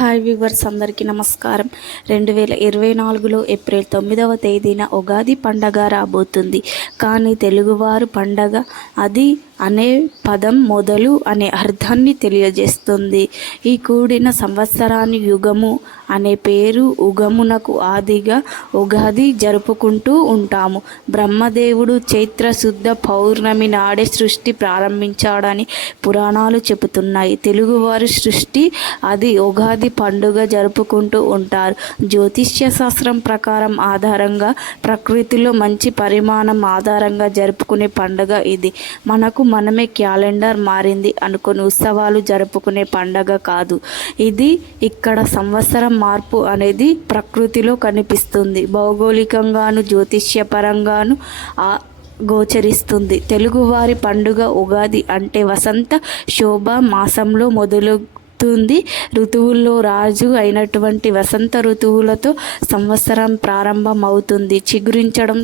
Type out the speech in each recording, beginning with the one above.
Hi viewers అందరికీ నమస్కారం. రెండు వేల ఇరవై నాలుగులో ఏప్రిల్ తొమ్మిదవ తేదీన ఉగాది పండగ రాబోతుంది. కానీ తెలుగువారు పండగ అది అనే పదం మొదలు అనే అర్థాన్ని తెలియజేస్తుంది. ఈ కూడిన సంవత్సరాన్ని యుగము అనే పేరు ఉగమునకు ఆదిగా ఉగాది జరుపుకుంటూ ఉంటాము. బ్రహ్మదేవుడు చైత్ర శుద్ధ పౌర్ణమి నాడే సృష్టి ప్రారంభించాడని పురాణాలు చెబుతున్నాయి. తెలుగువారి సృష్టి అది ఉగాది పండుగ జరుపుకుంటూ ఉంటారు. జ్యోతిష్య శాస్త్రం ప్రకారం ఆధారంగా ప్రకృతిలో మంచి పరిమాణం ఆధారంగా జరుపుకునే పండుగ ఇది. మనకు మనమే క్యాలెండర్ మారింది అనుకుని ఉత్సవాలు జరుపుకునే పండగ కాదు. ఇది ఇక్కడ సంవత్సరం మార్పు అనేది ప్రకృతిలో కనిపిస్తుంది. భౌగోళికంగాను జ్యోతిష్యపరంగాను ఆ గోచరిస్తుంది. తెలుగువారి పండుగ ఉగాది అంటే వసంత శోభ మాసంలో మొదలు ఋతువుల్లో రాజు అయినటువంటి వసంత ఋతువులతో సంవత్సరం ప్రారంభం అవుతుంది చిగురించడం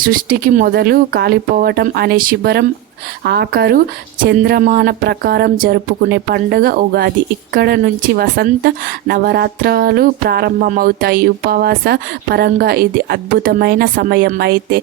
సృష్టికి మొదలు కాలిపోవటం అనే శిబరం ఆఖరు చంద్రమాన ప్రకారం జరుపుకునే పండుగ ఉగాది. ఇక్కడ నుంచి వసంత నవరాత్రాలు ప్రారంభమవుతాయి. ఉపవాస పరంగా ఇది అద్భుతమైన సమయం. అయితే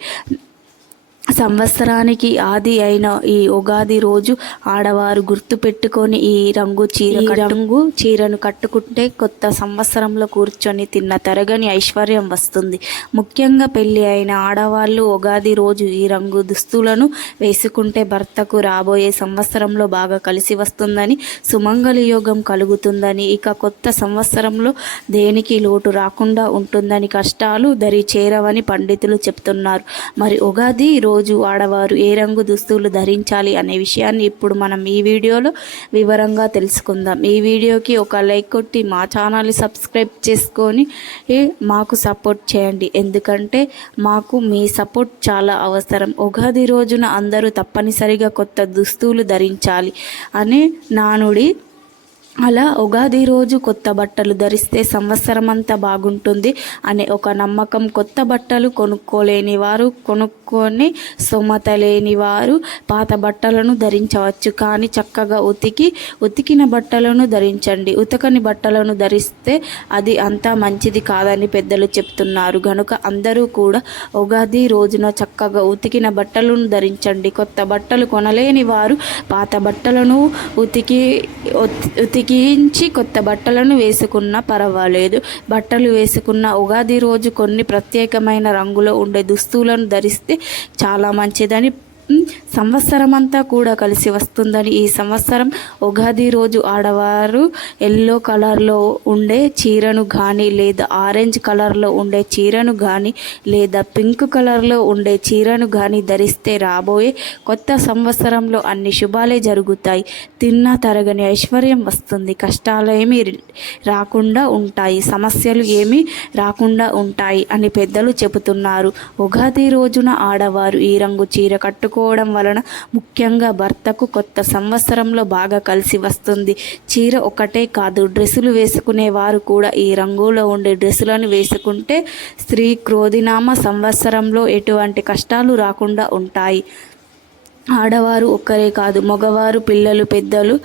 సంవత్సరానికి ఆది అయిన ఈ ఉగాది రోజు ఆడవారు గుర్తు పెట్టుకొని ఈ రంగు చీర రంగు చీరను కట్టుకుంటే కొత్త సంవత్సరంలో కూర్చొని తిన్న తరగని ఐశ్వర్యం వస్తుంది. ముఖ్యంగా పెళ్ళి అయిన ఆడవాళ్ళు ఉగాది రోజు ఈ రంగు దుస్తులను వేసుకుంటే భర్తకు రాబోయే సంవత్సరంలో బాగా కలిసి వస్తుందని సుమంగళి యోగం కలుగుతుందని ఇక కొత్త సంవత్సరంలో దేనికి లోటు రాకుండా ఉంటుందని కష్టాలు దరి చేరవని పండితులు చెప్తున్నారు. మరి ఉగాది రోజు ఆడవారు ఏ రంగు దుస్తులు ధరించాలి అనే విషయాన్ని ఇప్పుడు మనం ఈ వీడియోలో వివరంగా తెలుసుకుందాం. ఈ వీడియోకి ఒక లైక్ కొట్టి మా ఛానల్ని సబ్స్క్రైబ్ చేసుకొని మాకు సపోర్ట్ చేయండి. ఎందుకంటే మాకు మీ సపోర్ట్ చాలా అవసరం. ఉగాది రోజున అందరూ తప్పనిసరిగా కొత్త దుస్తులు ధరించాలి అనే నానుడి అలా ఉగాది రోజు కొత్త బట్టలు ధరిస్తే సంవత్సరం అంతా బాగుంటుంది అనే ఒక నమ్మకం కొత్త బట్టలు కొనుక్కోలేని వారు కొనుక్కొని స్తోమత లేని వారు పాత బట్టలను ధరించవచ్చు. కానీ చక్కగా ఉతికి ఉతికిన బట్టలను ధరించండి. ఉతకని బట్టలను ధరిస్తే అది అంతా మంచిది కాదని పెద్దలు చెప్తున్నారు. కనుక అందరూ కూడా ఉగాది రోజున చక్కగా ఉతికిన బట్టలను ధరించండి. కొత్త బట్టలు కొనలేని వారు పాత బట్టలను ఉతికి ఉతికి ఉతికించి కొత్త బట్టలను వేసుకున్నా పర్వాలేదు. బట్టలు వేసుకున్న ఉగాది రోజు కొన్ని ప్రత్యేకమైన రంగులో ఉండే దుస్తులను ధరిస్తే చాలా మంచిదని సంవత్సరం అంతా కూడా కలిసి వస్తుందని ఈ సంవత్సరం ఉగాది రోజు ఆడవారు ఎల్లో కలర్లో ఉండే చీరను కానీ లేదా ఆరెంజ్ కలర్లో ఉండే చీరను కానీ లేదా పింక్ కలర్లో ఉండే చీరను కానీ ధరిస్తే రాబోయే కొత్త సంవత్సరంలో అన్ని శుభాలే జరుగుతాయి. తిన్న తరగని ఐశ్వర్యం వస్తుంది. కష్టాలు ఏమి రాకుండా ఉంటాయి. సమస్యలు ఏమీ రాకుండా ఉంటాయి అని పెద్దలు చెబుతున్నారు. ఉగాది రోజున ఆడవారు ఈ రంగు చీర కట్టుకోవడం వలన ముఖ్యంగా భర్తకు కొత్త సంవత్సరంలో బాగా కలిసి వస్తుంది. చీర ఒకటే కాదు డ్రెస్సులు వేసుకునే వారు కూడా ఈ రంగులో ఉండే డ్రెస్సులను వేసుకుంటే స్త్రీ క్రోధినామ సంవత్సరంలో ఎటువంటి కష్టాలు రాకుండా ఉంటాయి. ఆడవారు ఒక్కరే కాదు మగవారు పిల్లలు పెద్దలు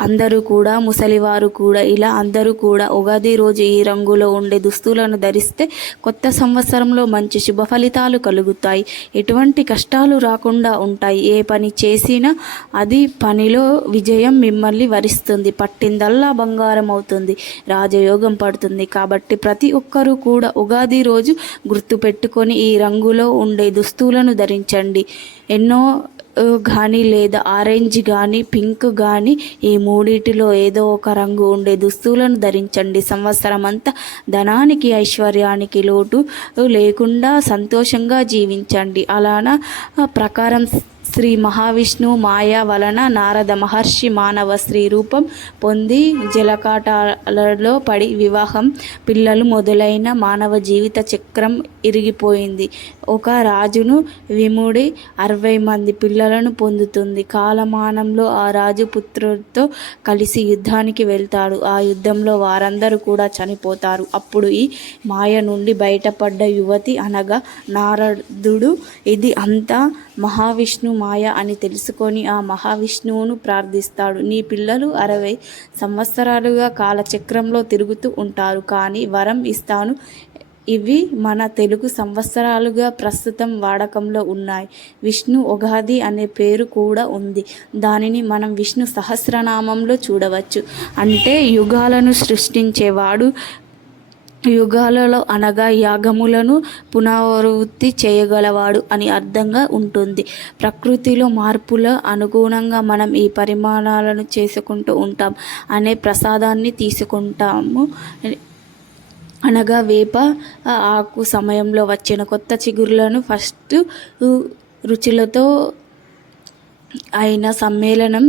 అందరూ కూడా ముసలివారు కూడా ఇలా అందరూ కూడా ఉగాది రోజు ఈ రంగులో ఉండే దుస్తులను ధరిస్తే కొత్త సంవత్సరంలో మంచి శుభ ఫలితాలు కలుగుతాయి. ఎటువంటి కష్టాలు రాకుండా ఉంటాయి. ఏ పని చేసినా అది పనిలో విజయం మిమ్మల్ని వరిస్తుంది. పట్టిందల్లా బంగారం అవుతుంది. రాజయోగం పడుతుంది. కాబట్టి ప్రతి ఒక్కరూ కూడా ఉగాది రోజు గుర్తుపెట్టుకొని ఈ రంగులో ఉండే దుస్తులను ధరించండి. ఎన్నో కానీ లేదా ఆరెంజ్ కానీ పింక్ కానీ ఈ మూడిటిలో ఏదో ఒక రంగు ఉండే దుస్తులను ధరించండి. సంవత్సరం అంతా ధనానికి ఐశ్వర్యానికి లోటు లేకుండా సంతోషంగా జీవించండి. అలాన? ప్రకారం శ్రీ మహావిష్ణు మాయ వలన నారద మహర్షి మానవ స్త్రీ రూపం పొంది జలకాటాలలో పడి వివాహం పిల్లలు మొదలైన మానవ జీవిత చక్రం ఇరిగిపోయింది. ఒక రాజును విముడి అరవై మంది పిల్లలను పొందుతుంది. కాలమానంలో ఆ రాజు పుత్రుడితో కలిసి యుద్ధానికి వెళ్తాడు. ఆ యుద్ధంలో వారందరూ కూడా చనిపోతారు. అప్పుడు ఈ మాయ నుండి బయటపడ్డ యువతి అనగా నారదుడు. ఇది అంతా మహావిష్ణు మాయ అని తెలుసుకొని ఆ మహావిష్ణువును ప్రార్థిస్తాడు. నీ పిల్లలు అరవై సంవత్సరాలుగా కాలచక్రంలో తిరుగుతూ ఉంటారు. కానీ వరం ఇస్తాను. ఇవి మన తెలుగు సంవత్సరాలుగా ప్రస్తుతం వాడకంలో ఉన్నాయి. విష్ణు ఉగాది అనే పేరు కూడా ఉంది. దానిని మనం విష్ణు సహస్రనామంలో చూడవచ్చు. అంటే యుగాలను సృష్టించేవాడు యుగాలలో అనగా యాగములను పునరావృత్తి చేయగలవాడు అని అర్థంగా ఉంటుంది. ప్రకృతిలో మార్పుల అనుగుణంగా మనం ఈ పరిమాణాలను చేసుకుంటూ ఉంటాం అనే ప్రసాదాన్ని తీసుకుంటాము. అనగా వేప ఆకు సమయంలో వచ్చిన కొత్త చిగురులను ఫస్ట్ రుచులతో అయిన సమ్మేళనం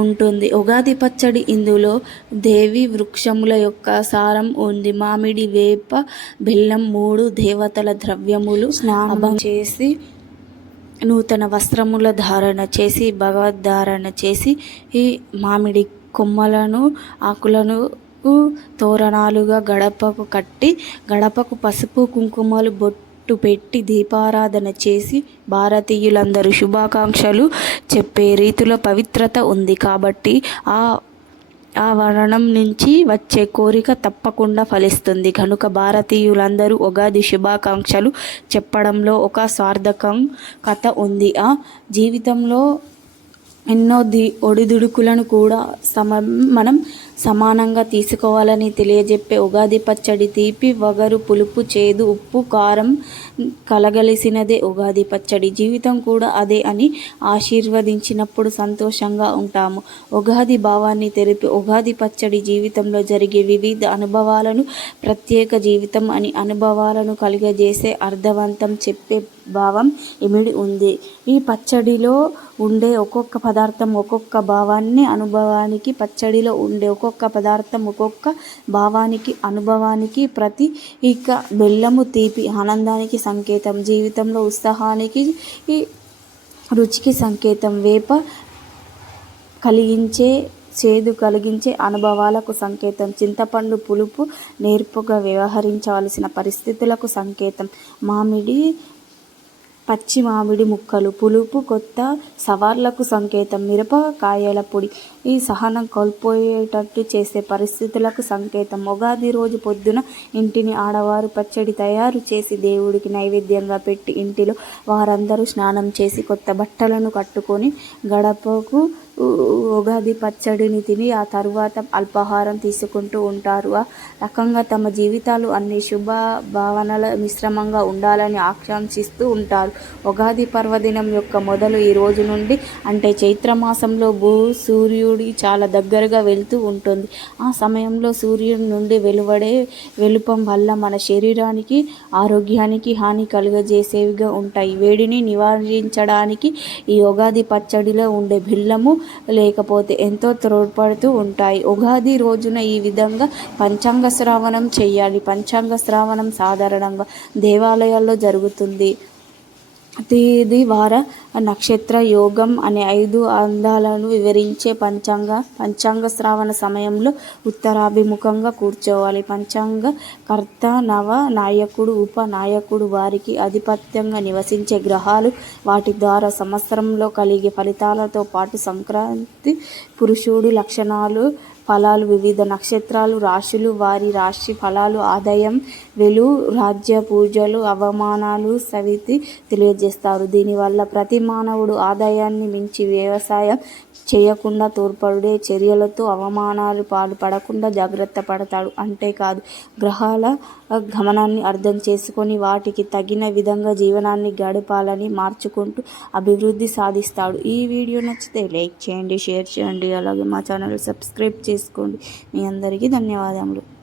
ఉంటుంది. ఉగాది పచ్చడి ఇందులో దేవి వృక్షముల యొక్క సారం ఉంది. మామిడి వేప బెల్లం మూడు దేవతల ద్రవ్యములు స్నానం చేసి నూతన వస్త్రముల ధారణ చేసి భగవద్ధారణ చేసి ఈ మామిడి కొమ్మలను ఆకులను తోరణాలుగా గడపకు కట్టి గడపకు పసుపు కుంకుమలు బొట్టు పెట్టి దీపారాధన చేసి భారతీయులందరూ శుభాకాంక్షలు చెప్పే రీతిలో పవిత్రత ఉంది కాబట్టి ఆ ఆ వరణం నుంచి వచ్చే కోరిక తప్పకుండా ఫలిస్తుంది. కనుక భారతీయులందరూ ఉగాది శుభాకాంక్షలు చెప్పడంలో ఒక స్వార్థకం కథ ఉంది. ఆ జీవితంలో ఎన్నో ది ఒడిదుడుకులను కూడా సమ మనం సమానంగా తీసుకోవాలని తెలియజెప్పే ఉగాది పచ్చడి తీపి వగరు పులుపు చేదు ఉప్పు కారం కలగలిసినదే ఉగాది పచ్చడి. జీవితం కూడా అదే అని ఆశీర్వదించినప్పుడు సంతోషంగా ఉంటాము. ఉగాది భావాన్ని తెలిపి ఉగాది పచ్చడి జీవితంలో జరిగే వివిధ అనుభవాలను ప్రత్యేక జీవితం అని అనుభవాలను కలిగజేసే అర్థవంతం చెప్పే భావం ఇమిడి ఉంది. ఈ పచ్చడిలో ఉండే ఒక్కొక్క పదార్థం ఒక్కొక్క భావాన్ని అనుభవానికి పచ్చడిలో ఉండే ఒక్కొక్క పదార్థం ఒక్కొక్క భావానికి అనుభవానికి ప్రతి ఇక బెల్లము తీపి ఆనందానికి సంకేతం జీవితంలో ఉత్సాహానికి రుచికి సంకేతం వేప కలిగించే చేదు కలిగించే అనుభవాలకు సంకేతం చింతపండు పులుపు నేర్పుగా వ్యవహరించవలసిన పరిస్థితులకు సంకేతం మామిడి పచ్చి మామిడి ముక్కలు పులుపు కొత్త సవార్లకు సంకేతం మిరపకాయల పొడి. ఈ సహనం కోల్పోయేటట్టు చేసే పరిస్థితులకు సంకేతం. ఉగాది రోజు పొద్దున ఇంటిని ఆడవారు పచ్చడి తయారు చేసి దేవుడికి నైవేద్యంగా పెట్టి ఇంటిలో వారందరూ స్నానం చేసి కొత్త బట్టలను కట్టుకొని గడపకు ఉగాది పచ్చడిని తిని ఆ తరువాత అల్పాహారం తీసుకుంటూ ఉంటారు. ఆ రకంగా తమ జీవితాలు అన్ని శుభ భావనల మిశ్రమంగా ఉండాలని ఆకాంక్షిస్తూ ఉంటారు. ఉగాది పర్వదినం యొక్క మొదలు ఈ రోజు నుండి అంటే చైత్రమాసంలో భూ సూర్యుడి చాలా దగ్గరగా వెళ్తూ ఉంటుంది. ఆ సమయంలో సూర్యుడి నుండి వెలువడే వెలుపం వల్ల మన శరీరానికి ఆరోగ్యానికి హాని కలుగజేసేవిగా ఉంటాయి. వేడిని నివారించడానికి ఈ ఉగాది పచ్చడిలో ఉండే బిల్లము లేకపోతే ఎంతో తోడ్పడుతూ ఉంటాయి. ఉగాది రోజున ఈ విధంగా పంచాంగ శ్రావణం చేయాలి. పంచాంగ శ్రావణం సాధారణంగా దేవాలయాల్లో జరుగుతుంది. తేదీ వార నక్షత్ర యోగం అనే ఐదు అందాలను వివరించే పంచాంగ పంచాంగ శ్రావణ సమయంలో ఉత్తరాభిముఖంగా కూర్చోవాలి. పంచాంగ కర్త నవ నాయకుడు ఉప నాయకుడు వారికి ఆధిపత్యంగా నివసించే గ్రహాలు వాటి ద్వారా సంవత్సరంలో కలిగే ఫలితాలతో పాటు సంక్రాంతి పురుషుడు లక్షణాలు ఫలాలు వివిధ నక్షత్రాలు రాశులు వారి రాశి ఫలాలు ఆదాయం వెలు రాజ్య పూజలు అవమానాలు సవితి తెలియజేస్తారు. దీనివల్ల ప్రతి మానవుడు ఆదాయాన్ని మించి వ్యవసాయం చేయకుండా తోడ్పడే చర్యలతో అవమానాలు పాల్పడకుండా జాగ్రత్త పడతాడు. అంతేకాదు గ్రహాల గమనాన్ని అర్థం చేసుకొని వాటికి తగిన విధంగా జీవనాన్ని గడపాలని మార్చుకుంటూ అభివృద్ధి సాధిస్తాడు. ఈ వీడియో నచ్చితే లైక్ చేయండి షేర్ చేయండి అలాగే మా ఛానల్ సబ్స్క్రైబ్ చేసుకోండి. మీ అందరికీ ధన్యవాదములు.